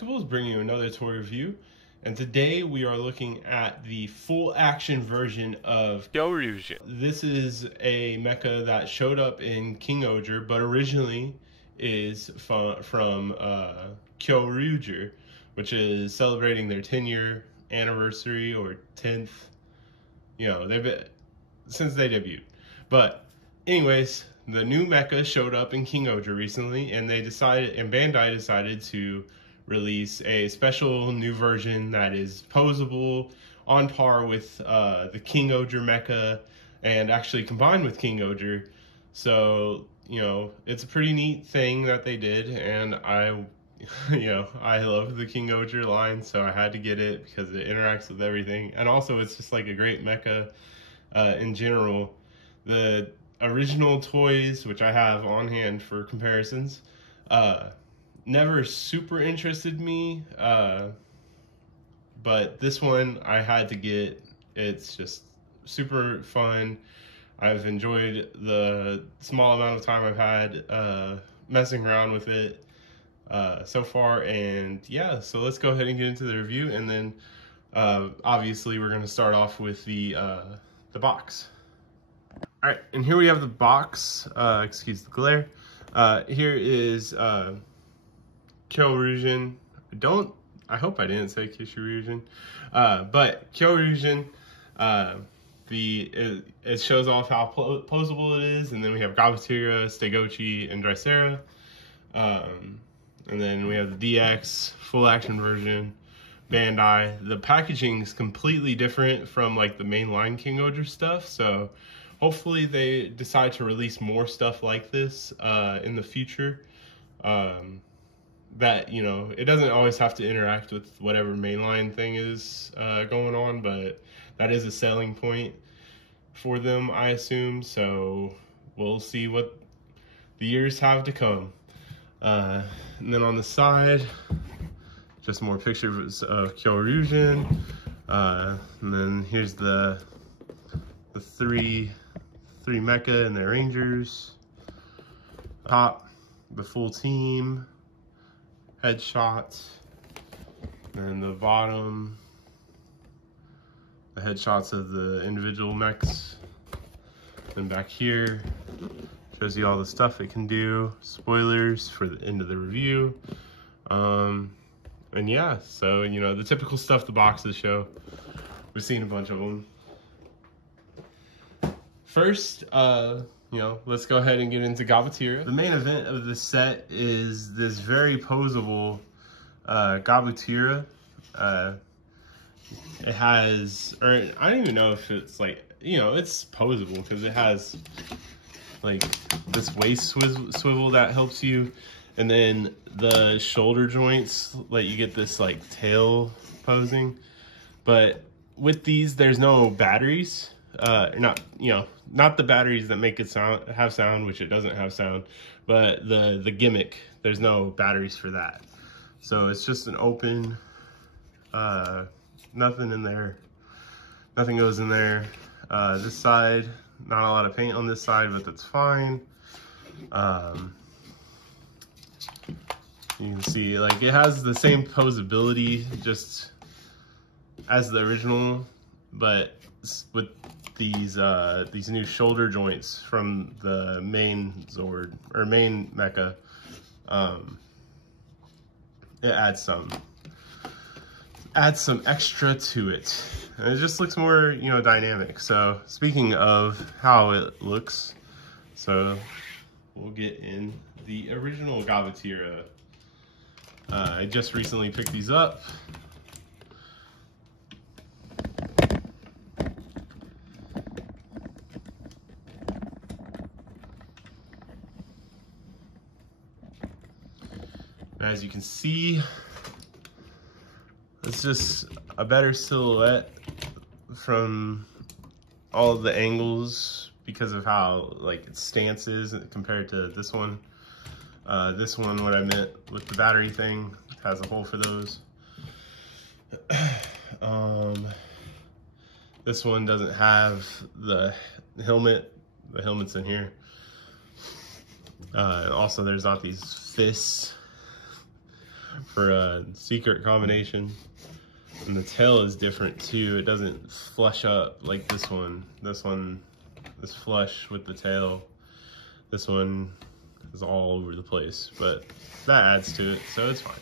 Collectibles, bringing you another toy review. And today we are looking at the full action version of Kyoryuzin. This is a mecha that showed up in KingOhger, but originally is from Kyoryuger, which is celebrating their 10-year anniversary or 10th. You know, they've been since they debuted. But anyways, the new mecha showed up in KingOhger recently, and Bandai decided to release a special new version that is posable, on par with the KingOhger mecha, and actually combined with KingOhger. So, you know, it's a pretty neat thing that they did, and I love the KingOhger line, so I had to get it because it interacts with everything, and also it's just like a great mecha in general. The original toys, which I have on hand for comparisons, never super interested me, but this one I had to get. It's just super fun. I've enjoyed the small amount of time I've had messing around with it so far, and yeah, so let's go ahead and get into the review, and then obviously we're going to start off with the box. All right, and here we have the box. Excuse the glare. Here is Kyoryuzin. I hope I didn't say Kyoryuzin, but Kyoryuzin. It shows off how posable it is, and then we have Gabatira, Stegochi, and Drysera. And then we have the DX full action version, Bandai. The packaging is completely different from like the mainline KingOhger stuff, so hopefully they decide to release more stuff like this in the future. That, you know, it doesn't always have to interact with whatever mainline thing is going on, but that is a selling point for them, I assume. So we'll see what the years have to come. And then on the side, just more pictures of Kyoryuzin. And then here's the three mecha and their rangers. Top, the full team, headshots, and the bottom, the headshots of the individual mechs. And back here shows you all the stuff it can do. Spoilers for the end of the review. And yeah, so, you know, the typical stuff the boxes show. We've seen a bunch of them. First, you know, let's go ahead and get into Gabatira. The main event of the set is this very posable Gabatira. It has, or I don't even know if it's like, you know, it's posable because it has like this waist swivel that helps you, and then the shoulder joints let you get this like tail posing. But with these, there's no batteries. Not the batteries that make it have sound, which it doesn't have sound, but the gimmick, there's no batteries for that. So it's just an open, nothing in there, nothing goes in there. This side, not a lot of paint on this side, but that's fine. You can see, like, it has the same posability just as the original, but with these new shoulder joints from the main Zord or main mecha, it adds some extra to it, and it just looks more, you know, dynamic. So speaking of how it looks, so we'll get in the original Gabatira. I just recently picked these up. As you can see, it's just a better silhouette from all of the angles because of how like its stance is compared to this one. This one, what I meant with the battery thing, has a hole for those. This one doesn't have the helmet. The helmet's in here. And also there's not these fists for a secret combination. And the tail is different too. It doesn't flush up like this one. This one is flush with the tail. This one is all over the place, but that adds to it, so it's fine.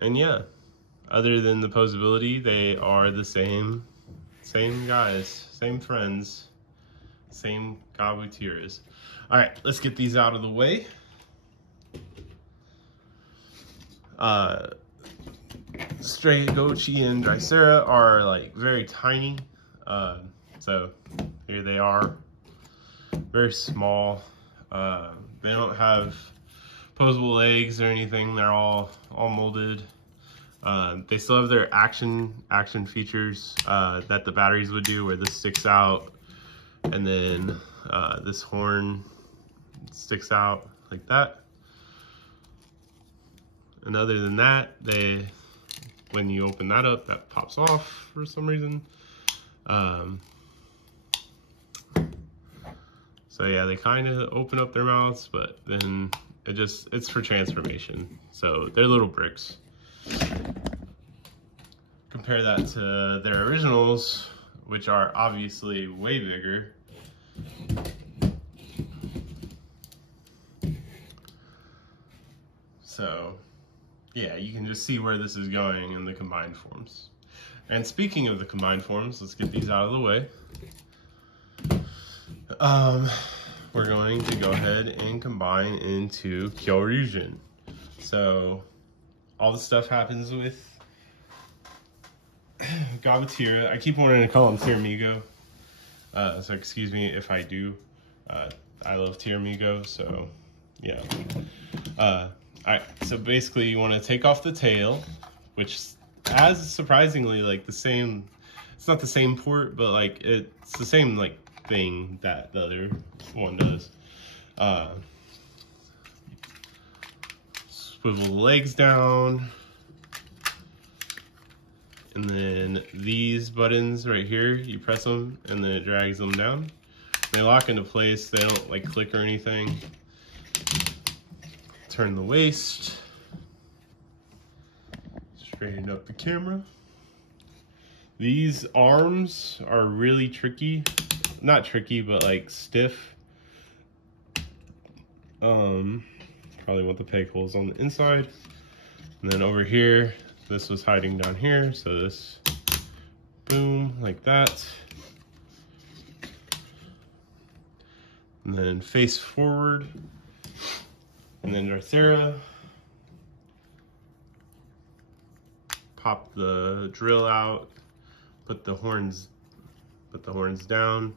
And yeah, other than the posability, they are the same guys, same friends, same Kabuteras. All right, let's get these out of the way. Stray Gochi and Drysera are like very tiny, so here they are, very small. They don't have posable legs or anything. They're all molded. They still have their action features that the batteries would do, where this sticks out and then this horn sticks out like that. And other than that, when you open that up, that pops off for some reason. So yeah, they kind of open up their mouths, but then it's for transformation. So they're little bricks. Compare that to their originals, which are obviously way bigger. So yeah, you can just see where this is going in the combined forms. And speaking of the combined forms, let's get these out of the way. We're going to go ahead and combine into Kyoryuzin. So all the stuff happens with Gabutera. I keep wanting to call him Tiramigo. So excuse me if I do. I love Tiramigo, so yeah. Alright, so basically you want to take off the tail, which has surprisingly like the same, it's not the same port, but like it's the same like thing that the other one does. Swivel the legs down, and then these buttons right here, you press them and then it drags them down. They lock into place, they don't like click or anything. Turn the waist, straighten up the camera. These arms are really tricky. Not tricky, but like stiff. Probably want the peg holes on the inside. And then over here, this was hiding down here, so this, boom, like that. And then face forward. And then Drysera, pop the drill out, put the horns down,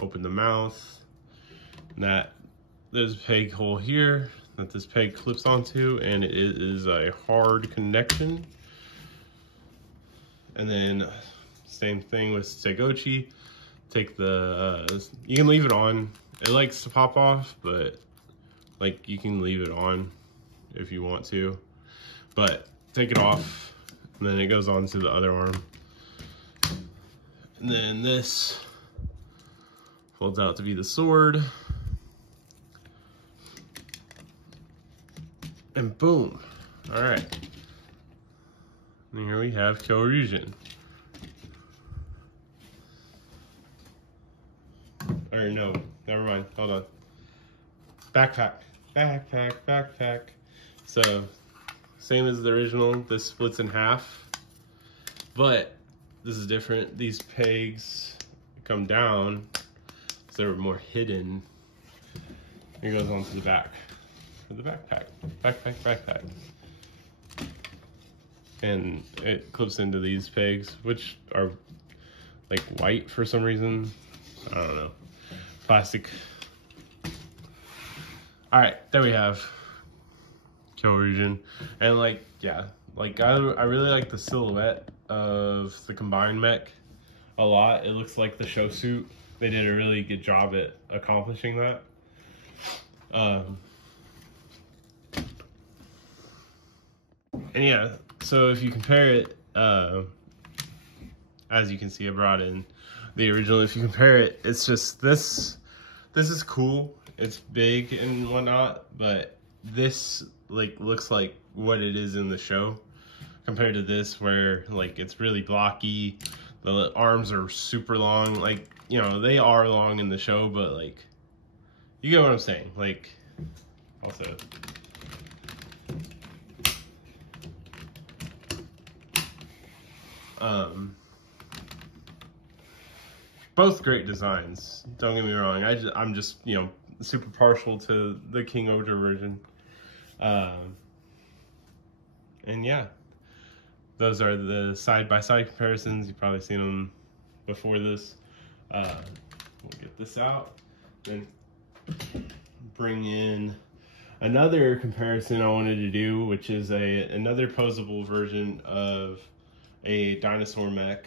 open the mouth. And there's a peg hole here that this peg clips onto, and it is a hard connection. And then same thing with Segochi. Take the you can leave it on. It likes to pop off, but like you can leave it on if you want to, but take it off, and then it goes on to the other arm. And then this folds out to be the sword. And boom. All right. And here we have Kyoryuzin. Or no, never mind, hold on. Backpack. So, same as the original, this splits in half, but this is different. These pegs come down, so they're more hidden. It goes onto the back of the backpack. Backpack. And it clips into these pegs, which are like white for some reason. I don't know. Plastic. All right, there we have Kyoryuzin. And like, yeah, like I really like the silhouette of the combined mech a lot. It looks like the show suit. They did a really good job at accomplishing that. And yeah, so if you compare it, as you can see, I brought in the original. If you compare it, it's just this is cool. It's big and whatnot, but this like looks like what it is in the show, compared to this where like it's really blocky. The arms are super long. Like, you know, they are long in the show, but like, you get what I'm saying. Like, also. Both great designs. Don't get me wrong. I'm just, you know, super partial to the KingOhger version. And yeah, those are the side-by-side comparisons. You've probably seen them before this. We'll get this out, then bring in another comparison I wanted to do, which is another posable version of a dinosaur mech.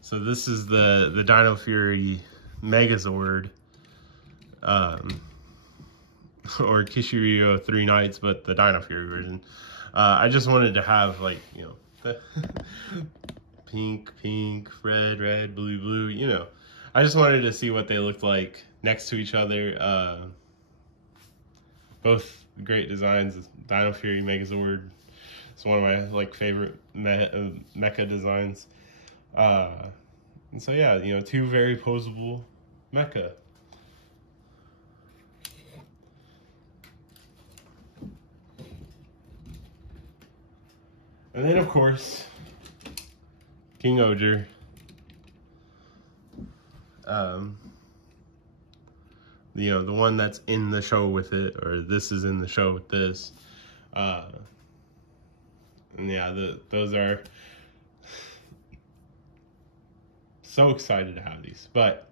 So this is the Dino Fury Megazord, or Kishiryu 3 Knights, but the Dino Fury version. I just wanted to have, like, you know, the pink, red, blue, you know. I just wanted to see what they looked like next to each other. Both great designs. Dino Fury Megazord, it's one of my like favorite mecha designs. And so yeah, you know, two very posable mecha. And then of course, KingOhger. You know, the one that's in the show with it, or this is in the show with this. And yeah, those are so excited to have these. But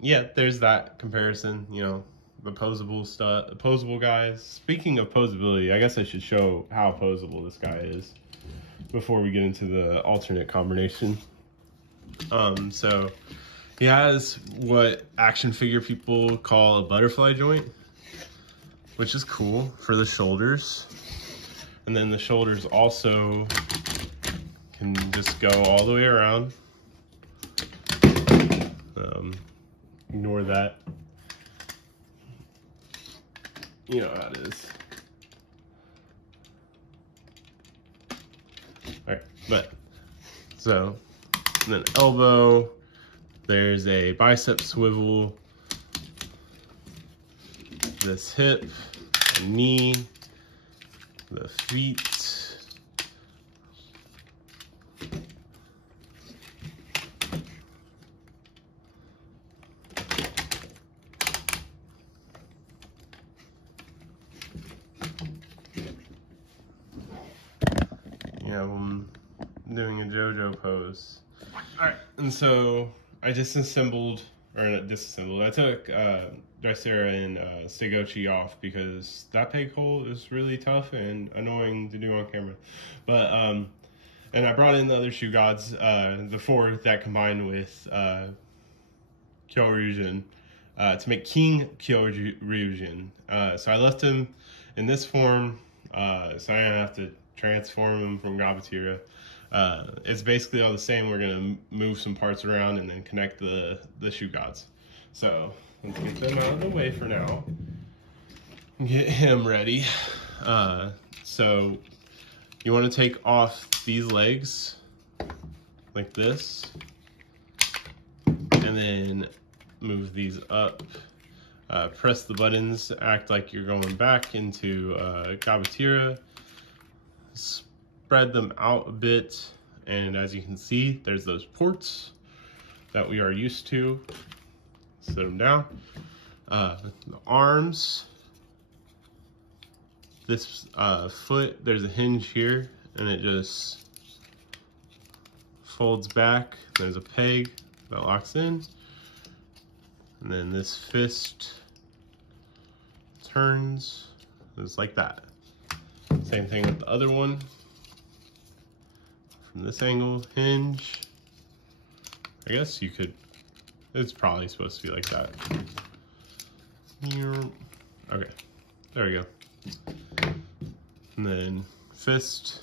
yeah, there's that comparison, you know, the posable stuff, the posable guys. Speaking of posability, I guess I should show how posable this guy is before we get into the alternate combination. So he has what action figure people call a butterfly joint, which is cool for the shoulders. And then the shoulders also can just go all the way around. Ignore that. You know how it is. Alright, but so and then elbow, there's a bicep swivel, this hip, a knee, the feet, you know, I'm doing a JoJo pose. Alright, and so I disassembled, or not disassembled, I took Drysera and Stegochi off because that peg hole is really tough and annoying to do on camera. But, and I brought in the other shoe gods, the 4 that combined with Kyoryuzin to make King Kyoryuzin. So I left him in this form, so I didn't have to transform him from Gabatira. It's basically all the same. We're gonna move some parts around and then connect the shoe gods. So let's get them out of the way for now. Get him ready. So you want to take off these legs like this, and then move these up. Press the buttons, act like you're going back into Gabatira. Spread them out a bit, and as you can see, there's those ports that we are used to. Set them down. The arms, this foot, there's a hinge here, and it just folds back. There's a peg that locks in, and then this fist turns just like that. Same thing with the other one. From this angle, hinge. I guess you could, it's probably supposed to be like that. Okay, there we go. And then fist,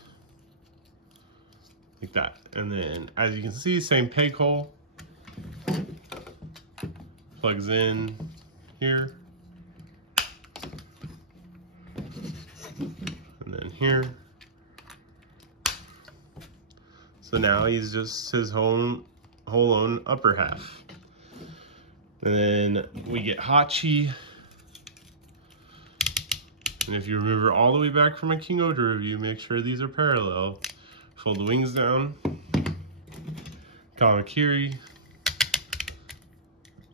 like that. And then, as you can see, same peg hole. Plugs in here. here. So now he's just his whole own upper half. And then we get Hachi. And if you remember all the way back from my KingOhger review, make sure these are parallel. Fold the wings down. Kamakiri.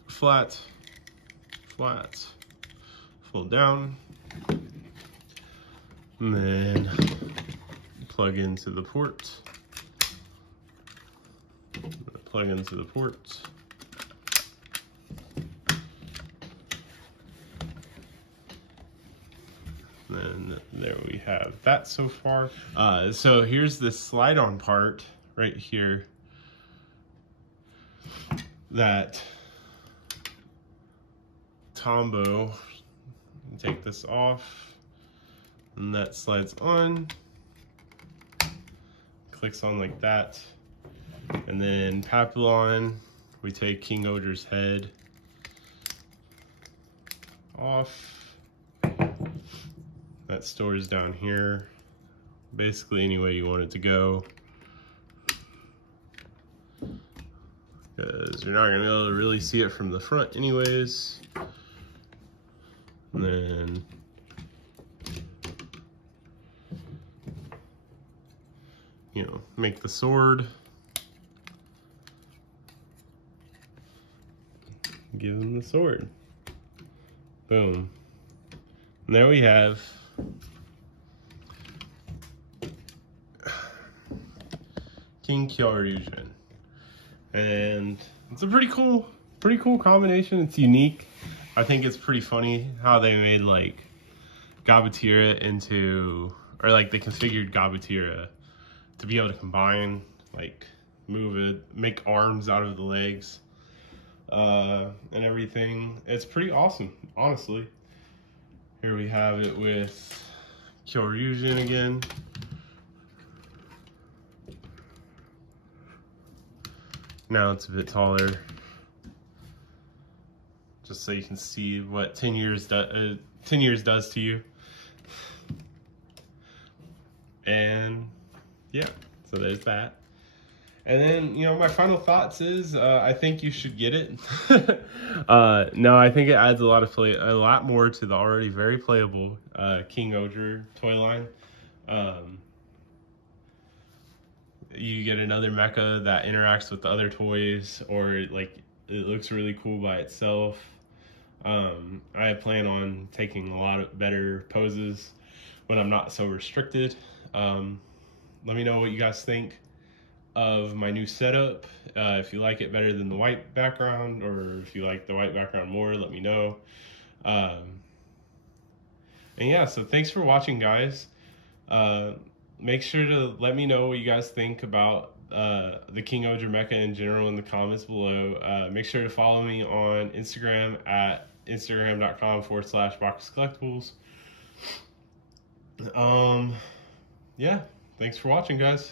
Flat. Flat. Fold down. And then plug into the port. Plug into the port. And there we have that so far. So here's the slide-on part right here that Tombo, take this off, and that slides on, clicks on like that. And then Papillon, we take KingOhger's head off. That stores down here, basically any way you want it to go, because you're not going to be able to really see it from the front anyways. And then make the sword. Give him the sword. Boom. And there we have King Kyoryuzin. And it's a pretty cool combination. It's unique. I think it's pretty funny how they made like Gabatira into, or like they configured Gabatira to be able to combine, like move it, make arms out of the legs, and everything. It's pretty awesome, honestly. Here we have it with Kyoryuzin again. Now it's a bit taller, just so you can see what 10 years does to you. And yeah, so there's that. And then, my final thoughts is, I think you should get it. No, I think it adds a lot more to the already very playable KingOhger toy line. You get another mecha that interacts with the other toys, or like it looks really cool by itself. I plan on taking a lot of better poses when I'm not so restricted. Let me know what you guys think of my new setup. If you like it better than the white background, or if you like the white background more, let me know. And yeah, so thanks for watching, guys. Make sure to let me know what you guys think about the KingOhger mecha in general in the comments below. Make sure to follow me on Instagram at instagram.com/BoxCollectibles. Yeah, thanks for watching, guys.